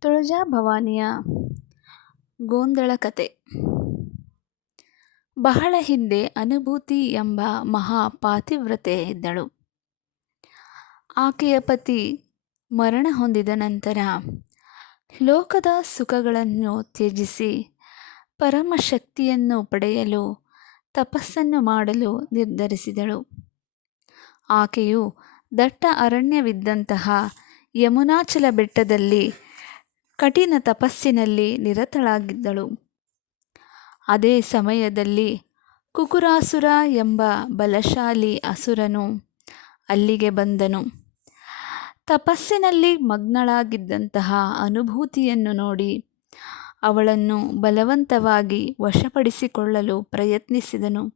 ತುಳಜಾ ಭವಾನಿಯ ಗೋಂದಳ ಕತೆ. ಬಹಳ ಹಿಂದೆ ಅನುಭೂತಿ ಎಂಬ ಮಹಾ ಪಾತಿವ್ರತೆ ಇದ್ದಳು. ಆಕೆಯ ಪತಿ ಮರಣ ಹೊಂದಿದ ನಂತರ ಲೋಕದ ಸುಖಗಳನ್ನು ತ್ಯಜಿಸಿ ಪರಮಶಕ್ತಿಯನ್ನು ಪಡೆಯಲು ತಪಸ್ಸನ್ನು ಮಾಡಲು ನಿರ್ಧರಿಸಿದಳು. ಆಕೆಯು ದಟ್ಟ ಅರಣ್ಯವಿದ್ದಂತಹ ಯಮುನಾಚಲ ಬೆಟ್ಟದಲ್ಲಿ ಕಠಿಣ ತಪಸ್ಸಿನಲ್ಲಿ ನಿರತಳಾಗಿದ್ದಳು. ಅದೇ ಸಮಯದಲ್ಲಿ ಕುಕುರಾಸುರ ಎಂಬ ಬಲಶಾಲಿ ಅಸುರನು ಅಲ್ಲಿಗೆ ಬಂದನು. ತಪಸ್ಸಿನಲ್ಲಿ ಮಗ್ನಳಾಗಿದ್ದಂತಹ ಅನುಭೂತಿಯನ್ನು ನೋಡಿ ಅವಳನ್ನು ಬಲವಂತವಾಗಿ ವಶಪಡಿಸಿಕೊಳ್ಳಲು ಪ್ರಯತ್ನಿಸಿದನು.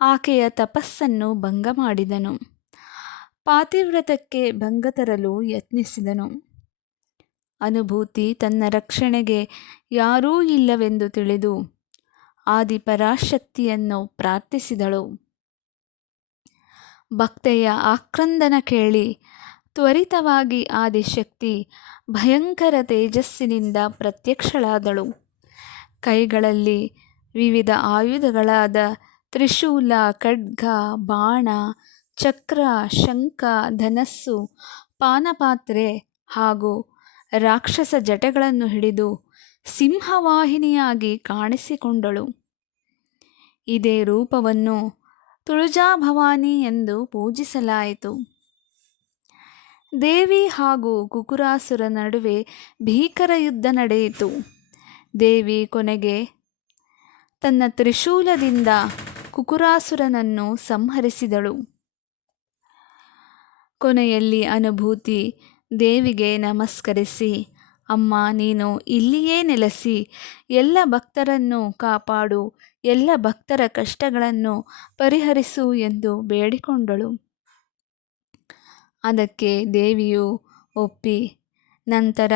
ಆಕೆಯ ತಪಸ್ಸನ್ನು ಭಂಗ ಮಾಡಿದನು. ಪಾತಿವ್ರತ್ಯಕ್ಕೆ ಭಂಗ ತರಲು ಯತ್ನಿಸಿದನು. ಅನುಭೂತಿ ತನ್ನ ರಕ್ಷಣೆಗೆ ಯಾರೂ ಇಲ್ಲವೆಂದು ತಿಳಿದು ಆದಿಪರಾಶಕ್ತಿಯನ್ನು ಪ್ರಾರ್ಥಿಸಿದಳು. ಭಕ್ತೆಯ ಆಕ್ರಂದನ ಕೇಳಿ ತ್ವರಿತವಾಗಿ ಆದಿಶಕ್ತಿ ಭಯಂಕರ ತೇಜಸ್ಸಿನಿಂದ ಪ್ರತ್ಯಕ್ಷಳಾದಳು. ಕೈಗಳಲ್ಲಿ ವಿವಿಧ ಆಯುಧಗಳಾದ ತ್ರಿಶೂಲ, ಖಡ್ಗ, ಬಾಣ, ಚಕ್ರ, ಶಂಖ, ಧನಸ್ಸು, ಪಾನಪಾತ್ರೆ ಹಾಗೂ ರಾಕ್ಷಸ ಜಟೆಗಳನ್ನು ಹಿಡಿದು ಸಿಂಹವಾಹಿನಿಯಾಗಿ ಕಾಣಿಸಿಕೊಂಡಳು. ಇದೇ ರೂಪವನ್ನು ತುಳಜಾ ಭವಾನಿ ಎಂದು ಪೂಜಿಸಲಾಯಿತು. ದೇವಿ ಹಾಗೂ ಕುಕುರಾಸುರ ನಡುವೆ ಭೀಕರ ಯುದ್ಧ ನಡೆಯಿತು. ದೇವಿ ಕೊನೆಗೆ ತನ್ನ ತ್ರಿಶೂಲದಿಂದ ಕುಕುರಾಸುರನನ್ನು ಸಂಹರಿಸಿದಳು. ಕೊನೆಯಲ್ಲಿ ಅನುಭೂತಿ ದೇವಿಗೆ ನಮಸ್ಕರಿಸಿ, ಅಮ್ಮ, ನೀನು ಇಲ್ಲಿಯೇ ನೆಲೆಸಿ ಎಲ್ಲ ಭಕ್ತರನ್ನು ಕಾಪಾಡು, ಎಲ್ಲ ಭಕ್ತರ ಕಷ್ಟಗಳನ್ನು ಪರಿಹರಿಸು ಎಂದು ಬೇಡಿಕೊಂಡಳು. ಅದಕ್ಕೆ ದೇವಿಯು ಒಪ್ಪಿ ನಂತರ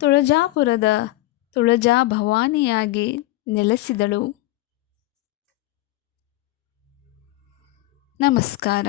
ತುಳಜಾಪುರದ ತುಳಜಾ ಭವಾನಿಯಾಗಿ ನೆಲೆಸಿದಳು. ನಮಸ್ಕಾರ.